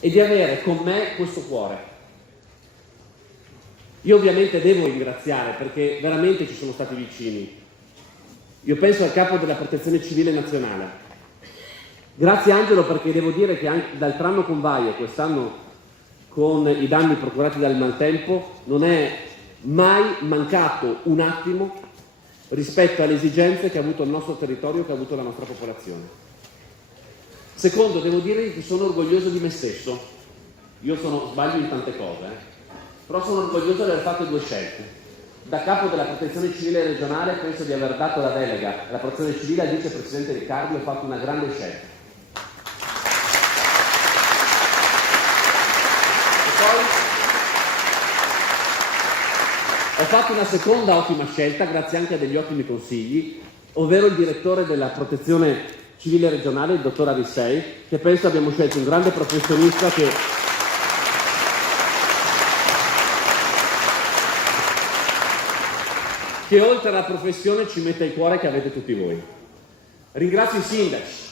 e di avere con me questo cuore. Io ovviamente devo ringraziare perché veramente ci sono stati vicini. Io penso al capo della Protezione Civile Nazionale. Grazie Angelo, perché devo dire che anche dal tranno convaio quest'anno, con i danni procurati dal maltempo, non è mai mancato un attimo rispetto alle esigenze che ha avuto il nostro territorio, che ha avuto la nostra popolazione. Secondo, devo dire che sono orgoglioso di me stesso. Io sbaglio in tante cose, però sono orgoglioso di aver fatto due scelte. Da capo della Protezione Civile regionale penso di aver dato la delega alla Protezione Civile al vicepresidente Riccardi, ho fatto una grande scelta. E poi ho fatto una seconda ottima scelta, grazie anche a degli ottimi consigli, ovvero il direttore della Protezione Civile regionale, il dottor Arissei, che penso abbiamo scelto un grande professionista che oltre alla professione ci mette il cuore che avete tutti voi. Ringrazio i sindaci,